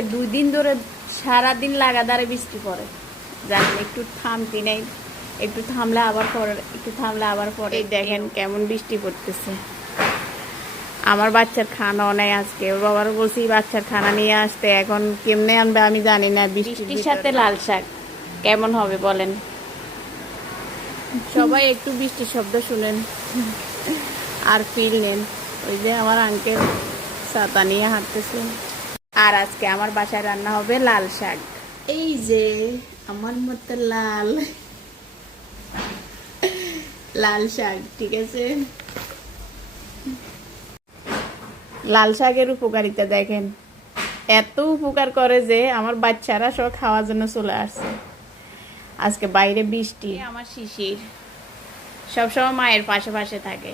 আজকে 2 দিন ধরে সারাদিন লাগাতারে বৃষ্টি পড়ে, জানেন একটু থামতি নেই, একটু থামলে আবার পড়ে, একটু থামলে আবার পড়ে। এই দেখেন কেমন বৃষ্টি পড়তেছে। আমার বাচ্চার খানাও নেই আজকে, ওর বাবারও বলছি বাচ্চার খানা নিয়ে আসতে, এখন কেমনে আনবে আমি জানি না। বৃষ্টির সাথে লাল শাক কেমন হবে বলেন? সবাই একটু বৃষ্টির শব্দ শুনেন আর ফিল নেন। ওই যে আমার আঙ্কেল ছাতা নিয়ে হাঁটতেছে। আর আজকে আমার বাসায় রান্না হবে লাল শাক। এই যে আমার মতো লাল লাল শাক, ঠিক আছে। লাল শাকের উপকারিতা দেখেন, এত উপকার করে যে আমার বাচ্চারা সব খাওয়ার জন্য চলে আসছে। আজকে বাইরে বৃষ্টি, আমার শিশির সবসময় মায়ের পাশে পাশে থাকে,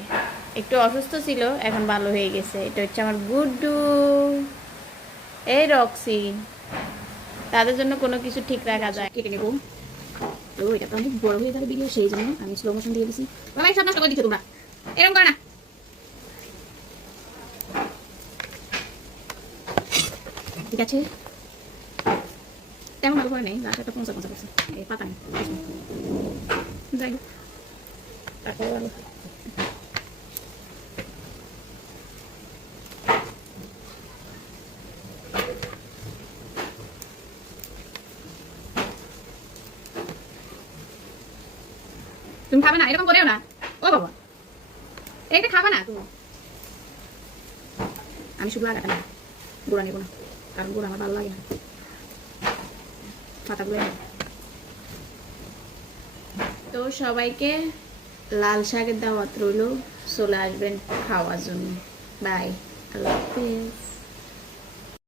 একটু অসুস্থ ছিল, এখন ভালো হয়ে গেছে। এটা হচ্ছে আমার গুড্ডু, এই রক্সি। তাদের জন্য কোনো কিছু ঠিক রাখা যায়। কেটে নেবো। তো এটা তো অনেক বড় হয়ে যাবে ভিডিও, সেই জন্য আমি স্লো মোশন দিয়ে দিছি। বাবা সব নষ্ট করে দিচ্ছ তোমরা, এরকম করে না। ঠিক আছে, তেমন ভালো করে নেই, লাস্ট একটা পৌঁছা পৌঁছা করছে এই পাতা নেই। যাই হোক, তারপর ভালো। তুমি খাবে না, এরকম করেও না। ও বাবা, এইটা খাবে না তুমি। আমি শুধু আগাটা না, গোড়া নেবো না, কারণ গোড়া আমার ভালো লাগে না। পাতাগুলো তো সবাইকে লাল শাকের দাওয়াত রইল, চলে আসবেন খাওয়ার জন্য। বাই, আল্লাহ হাফিজ।